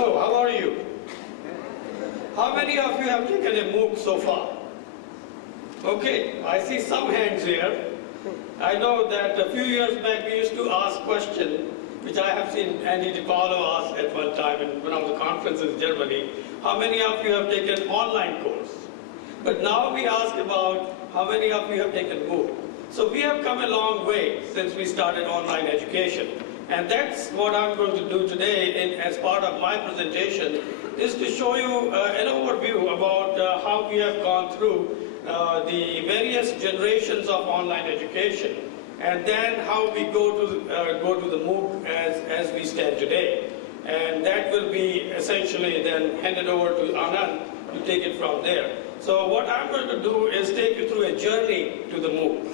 Hello, how are you? How many of you have taken a MOOC so far? Okay, I see some hands here. I know that a few years back we used to ask questions, which I have seen Andy DiPaolo ask at one time in one of the conferences in Germany. How many of you have taken online course? But now we ask about how many of you have taken MOOC. So we have come a long way since we started online education. And that's what I'm going to do today as part of my presentation, is to show you an overview about how we have gone through the various generations of online education, and then how we go to the MOOC as we stand today. And that will be essentially then handed over to Anand to take it from there. So what I'm going to do is take you through a journey to the MOOC.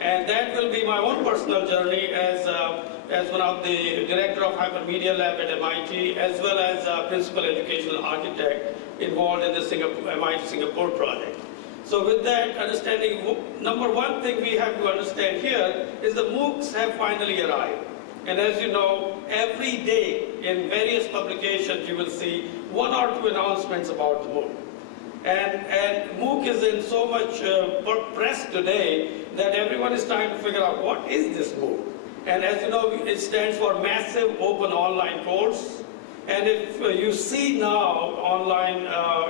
And that will be my own personal journey as one of the director of Hypermedia Lab at MIT, as well as principal educational architect involved in the MIT Singapore project. So with that understanding, number one thing we have to understand here is the MOOCs have finally arrived. And as you know, every day in various publications you will see one or two announcements about the MOOC. And MOOC is in so much press today that everyone is trying to figure out what is this MOOC. And as you know, it stands for Massive Open Online Course. And if you see now online,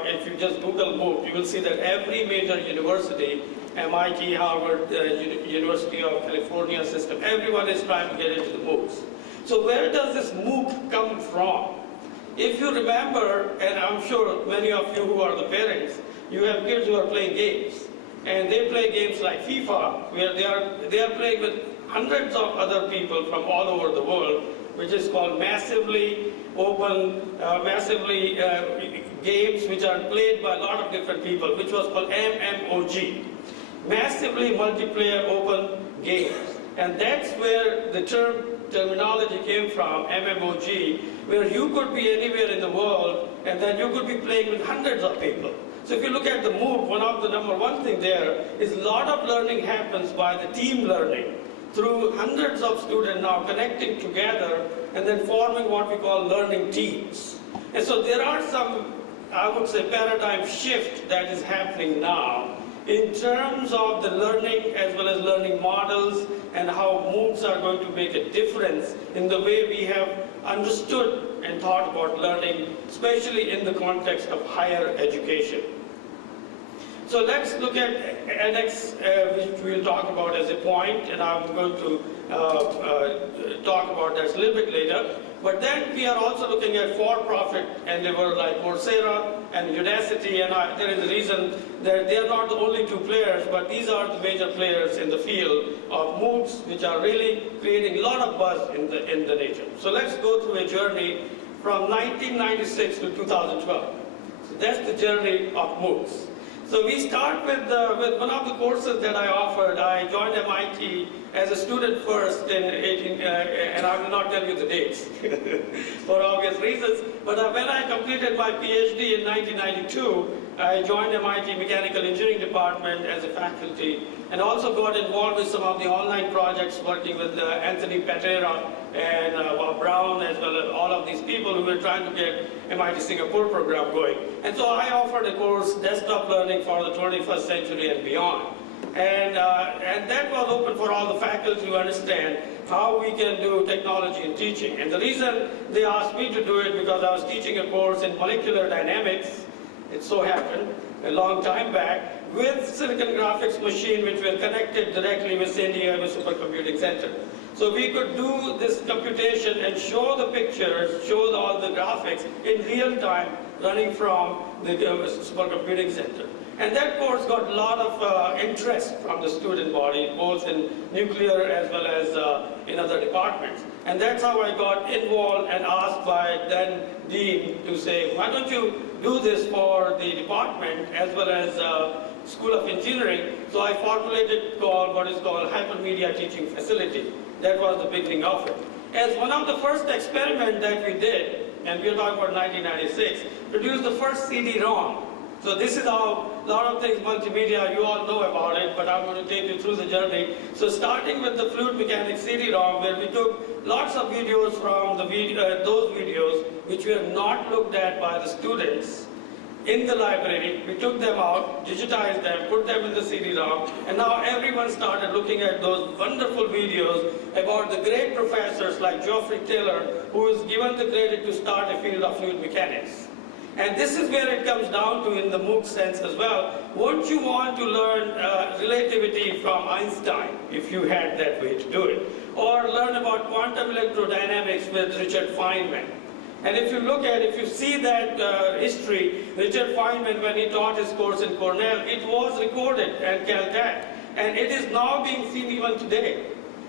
if you just Google MOOC, you will see that every major university, MIT, Harvard, University of California system, everyone is trying to get into the MOOCs. So where does this MOOC come from? If you remember, and I'm sure many of you who are the parents, you have kids who are playing games. And they play games like FIFA, where they are playing with hundreds of other people from all over the world, which is called massively open, games which are played by a lot of different people, which was called MMOG, massively multiplayer open games. And that's where the terminology came from, MMOG, where you could be anywhere in the world and then you could be playing with hundreds of people. So if you look at the MOOC, one of the number one thing there is a lot of learning happens by the team learning through hundreds of students now connecting together and then forming what we call learning teams. And so there are some, I would say, paradigm shift that is happening now in terms of the learning as well as learning models and how MOOCs are going to make a difference in the way we have understood and thought about learning, especially in the context of higher education. So let's look at edX, which we'll talk about as a point, and I'm going to talk about that a little bit later. But then we are also looking at for-profit endeavor like Coursera and Udacity, and there is a reason that they are not the only two players, but these are the major players in the field of MOOCs, which are really creating a lot of buzz in the nation. So let's go through a journey from 1996 to 2012. So that's the journey of MOOCs. So we start with one of the courses that I offered. I joined MIT as a student first and I will not tell you the dates for obvious reasons. But when I completed my PhD in 1992, I joined MIT Mechanical Engineering Department as a faculty, and also got involved with some of the online projects working with Anthony Patera and Bob Brown, as well as all of these people who were trying to get MIT Singapore program going. And so I offered a course, Desktop Learning for the 21st Century and Beyond. And that was open for all the faculty to understand how we can do technology in teaching. And the reason they asked me to do it because I was teaching a course in molecular dynamics, it so happened, a long time back, with silicon graphics machine which were connected directly with San Diego Supercomputing Center. So we could do this computation and show the pictures, show all the graphics in real time running from the Supercomputing Center. And that course got a lot of interest from the student body, both in nuclear as well as in other departments. And that's how I got involved and asked by then Dean to say, why don't you do this for the department as well as School of Engineering. So I formulated what is called Hypermedia Teaching Facility. That was the beginning of it. As one of the first experiments that we did, and we are talking about 1996, produced the first CD-ROM. So this is how a lot of things multimedia, you all know about it, but I'm going to take you through the journey. So starting with the fluid mechanics CD-ROM, where we took lots of videos from those videos which were not looked at by the students in the library. We took them out, digitized them, put them in the CD-ROM, and now everyone started looking at those wonderful videos about the great professors like Geoffrey Taylor, who is given the credit to start a field of fluid mechanics. And this is where it comes down to in the MOOC sense as well. Won't you want to learn relativity from Einstein, if you had that way to do it? Or learn about quantum electrodynamics with Richard Feynman. And if you see that history, Richard Feynman, when he taught his course in Cornell, it was recorded at Caltech. And it is now being seen even today.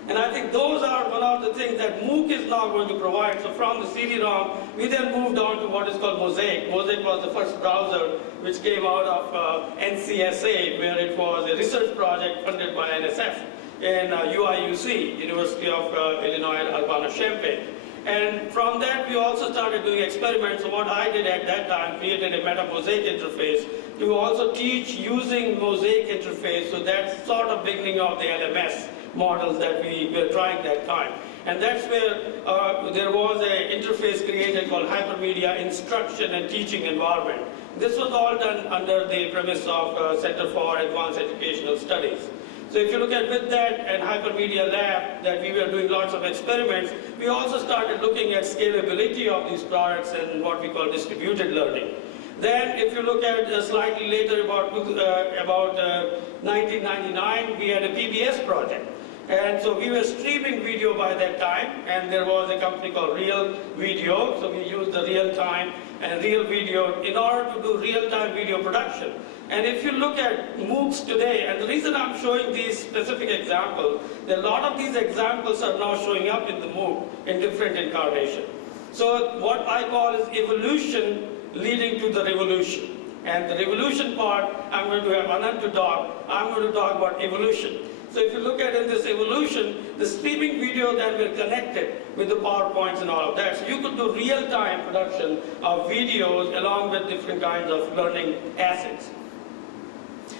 And I think those are one of the things that MOOC is now going to provide. So from the CD-ROM, we then moved on to what is called Mosaic. Mosaic was the first browser which came out of NCSA, where it was a research project funded by NSF in UIUC, University of Illinois Urbana-Champaign. And from that, we also started doing experiments. So what I did at that time, created a meta-Mosaic interface to also teach using Mosaic interface. So that's sort of beginning of the LMS models that we were trying that time. And that's where there was an interface created called Hypermedia Instruction and Teaching Environment. This was all done under the premise of Center for Advanced Educational Studies. So if you look at with that and Hypermedia Lab, that we were doing lots of experiments, we also started looking at scalability of these products and what we call distributed learning. Then if you look at slightly later about 1999, we had a PBS project. And so we were streaming video by that time, and there was a company called Real Video, so we used the real time and real video in order to do real-time video production. And if you look at MOOCs today, and the reason I'm showing these specific examples, that a lot of these examples are now showing up in the MOOC in different incarnations. So what I call is evolution leading to the revolution. And the revolution part, I'm going to have Anand to talk. I'm going to talk about evolution. So if you look at in this evolution, the streaming video then were connected with the PowerPoints and all of that. So you could do real-time production of videos along with different kinds of learning assets.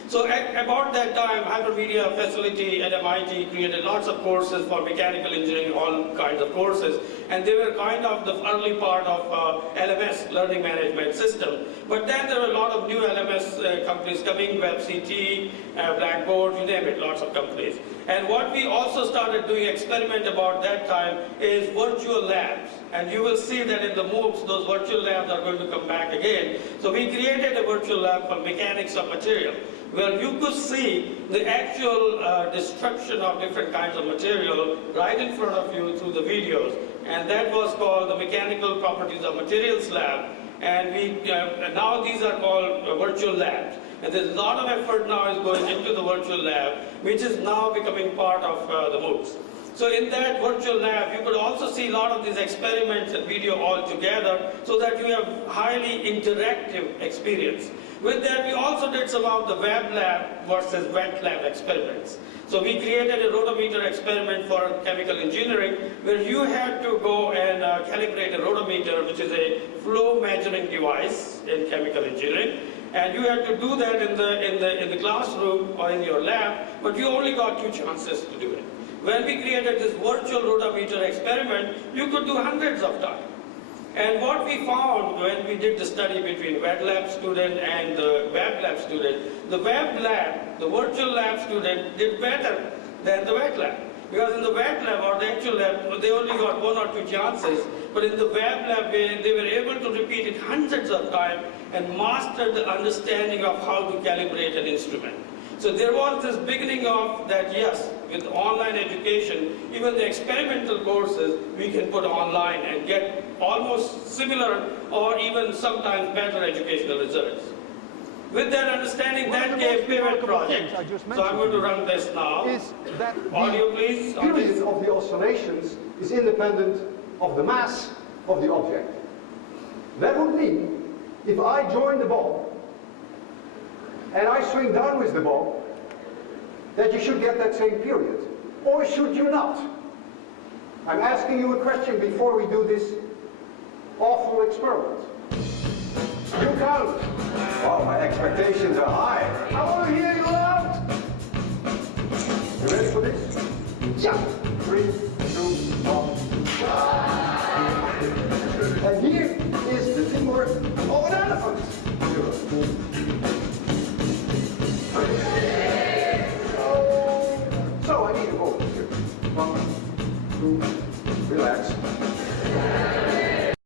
So about that time, Hypermedia Facility at MIT created lots of courses for mechanical engineering, all kinds of courses. And they were kind of the early part of LMS, Learning Management System. But then there were a lot of new LMS companies coming, WebCT, Blackboard, you name it, lots of companies. And what we also started doing experiment about that time is virtual labs. And you will see that in the MOOCs, those virtual labs are going to come back again. So we created a virtual lab for mechanics of material, where you could see the actual destruction of different kinds of material right in front of you through the videos. And that was called the Mechanical Properties of Materials Lab. And now these are called virtual labs. And there's a lot of effort now is going into the virtual lab, which is now becoming part of the MOOCs. So in that virtual lab, you could also see a lot of these experiments and video all together so that you have highly interactive experience. With that, we also did some of the web lab versus wet lab experiments. So we created a rotometer experiment for chemical engineering where you had to go and calibrate a rotometer, which is a flow measuring device in chemical engineering. And you had to do that in the classroom or in your lab, but you only got 2 chances to do it. When we created this virtual rotometer experiment, you could do hundreds of times. And what we found when we did the study between wet lab student and the web lab student, the web lab, the virtual lab student did better than the wet lab. Because in the wet lab or the actual lab, they only got 1 or 2 chances. But in the web lab, they were able to repeat it hundreds of times and master the understanding of how to calibrate an instrument. So there was this beginning of that, yes, with online education, even the experimental courses we can put online and get almost similar or even sometimes better educational results. With that understanding, that came Pivot Project. So I'm going to run this now. Is that audio, please. The period of the oscillations is independent of the mass of the object. That would mean if I join the bomb and I swing downwards the bomb, that you should get that same period. Or should you not? I'm asking you a question before we do this awful experiment. You count. Wow, my expectations are high. I want to hear you loud. You ready for this? Yeah. 3, 2, 1. And here is the teamwork of an elephant. So I need a bonus here. 1, 2,